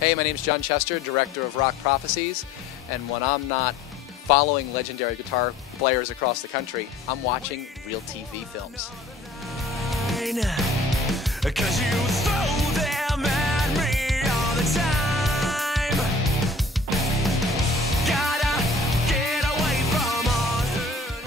Hey, my name's John Chester, director of Rock Prophecies, and when I'm not following legendary guitar players across the country, I'm watching real TV films. 'Cause you throw them at me all the time. Gotta get away from all.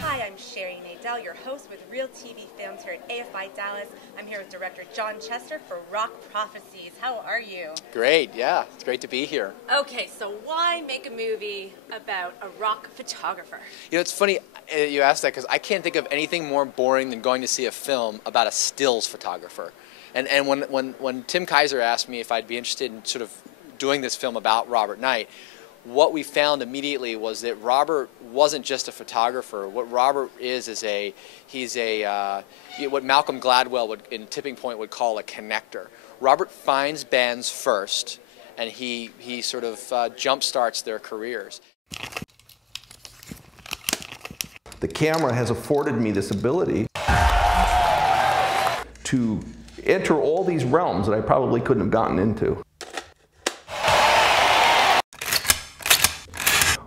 Hi, I'm Sherry Nadell, your host with Real TV Films here at AFI Dallas. I'm here with director John Chester for Rock Prophecies. How are you? Great, yeah, it's great to be here. Okay, so why make a movie about a rock photographer? You know, it's funny you asked that because I can't think of anything more boring than going to see a film about a stills photographer. And when Tim Kaiser asked me if I'd be interested in sort of doing this film about Robert Knight, what we found immediately was that Robert wasn't just a photographer. What Robert is he's what Malcolm Gladwell in Tipping Point would call a connector. Robert finds bands first, and he sort of jump starts their careers. The camera has afforded me this ability to enter all these realms that I probably couldn't have gotten into.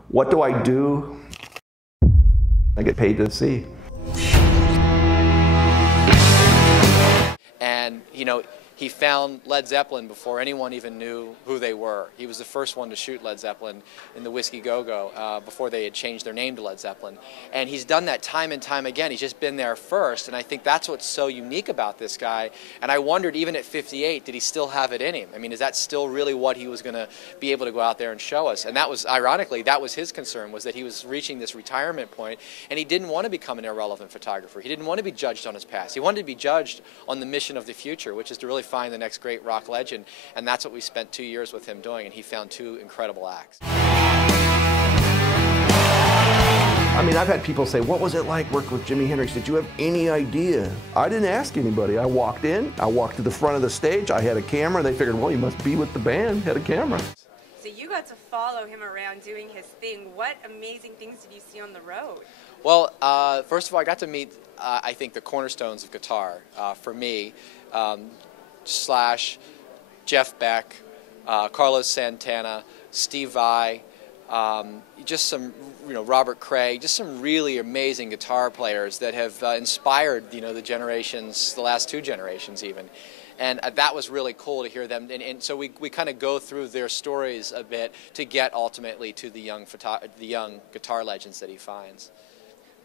What do I do? I get paid to see. And, you know, he found Led Zeppelin before anyone even knew who they were. He was the first one to shoot Led Zeppelin in the Whiskey Go-Go before they had changed their name to Led Zeppelin. And he's done that time and time again. He's just been there first, and I think that's what's so unique about this guy. And I wondered, even at 58, did he still have it in him? I mean, is that still really what he was going to be able to go out there and show us? And that was, ironically, that was his concern, was that he was reaching this retirement point, and he didn't want to become an irrelevant photographer. He didn't want to be judged on his past. He wanted to be judged on the mission of the future, which is to really find the next great rock legend, and that's what we spent 2 years with him doing, and he found two incredible acts. I mean, I've had people say, what was it like working with Jimi Hendrix? Did you have any idea? I didn't ask anybody. I walked in, I walked to the front of the stage, I had a camera, they figured, well, you must be with the band, had a camera. So you got to follow him around doing his thing. What amazing things did you see on the road? Well, first of all, I got to meet, I think, the cornerstones of guitar for me. Slash, Jeff Beck, Carlos Santana, Steve Vai, just some, Robert Cray, just some really amazing guitar players that have inspired, the generations, the last two generations even. And that was really cool to hear them. And so we kind of go through their stories a bit to get ultimately to the young guitar legends that he finds.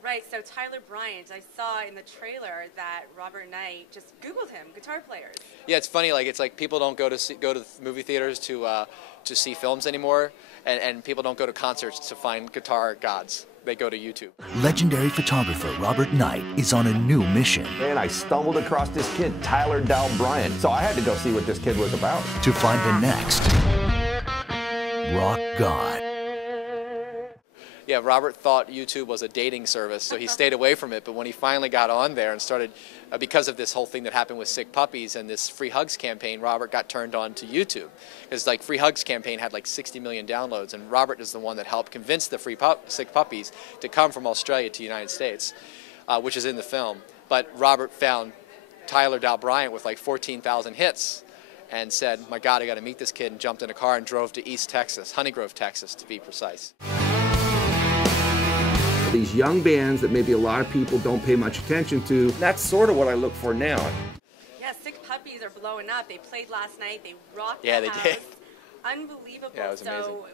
Right, so Tyler Bryant, I saw in the trailer that Robert Knight just Googled him, guitar players. Yeah, it's funny. It's like people don't go to movie theaters to see films anymore, and people don't go to concerts to find guitar gods. They go to YouTube. Legendary photographer Robert Knight is on a new mission. And I stumbled across this kid, Tyler Dow Bryant, so I had to go see what this kid was about. To find the next rock god. Yeah, Robert thought YouTube was a dating service, so he stayed away from it. But when he finally got on there and started, because of this whole thing that happened with Sick Puppies and this Free Hugs campaign, Robert got turned on to YouTube. Because Free Hugs campaign had 60 million downloads, and Robert is the one that helped convince the Sick Puppies to come from Australia to the United States, which is in the film. But Robert found Tyler Dow Bryant with 14,000 hits and said, my God, I got to meet this kid, and jumped in a car and drove to East Texas, Honeygrove, Texas, to be precise. These young bands that maybe a lot of people don't pay much attention to, that's sort of what I look for now. Yeah, Sick Puppies are blowing up. They played last night. They rocked the house. house. Did. Unbelievable. Yeah, it was amazing. So,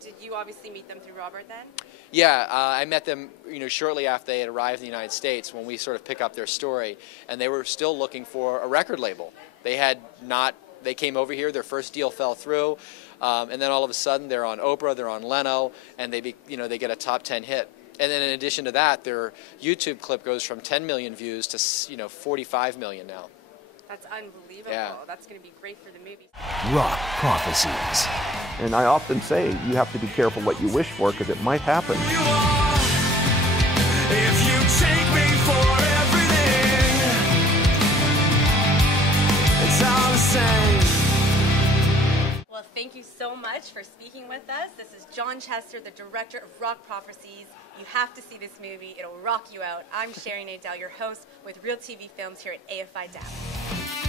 did you obviously meet them through Robert then? Yeah, I met them, shortly after they had arrived in the United States, when we sort of pick up their story, and they were still looking for a record label. They had not. They came over here. Their first deal fell through, and then all of a sudden they're on Oprah, they're on Leno, and they get a top 10 hit. And then in addition to that, their YouTube clip goes from 10 million views to 45 million now. That's unbelievable. Yeah. That's going to be great for the movie. Rock Prophecies. And I often say you have to be careful what you wish for because it might happen. If you take me for everything, it's all the same. Well, thank you so much for speaking with us. This is John Chester, the director of Rock Prophecies. You have to see this movie. It'll rock you out. I'm Sherry Nadell, your host with Real TV Films here at AFI Dallas.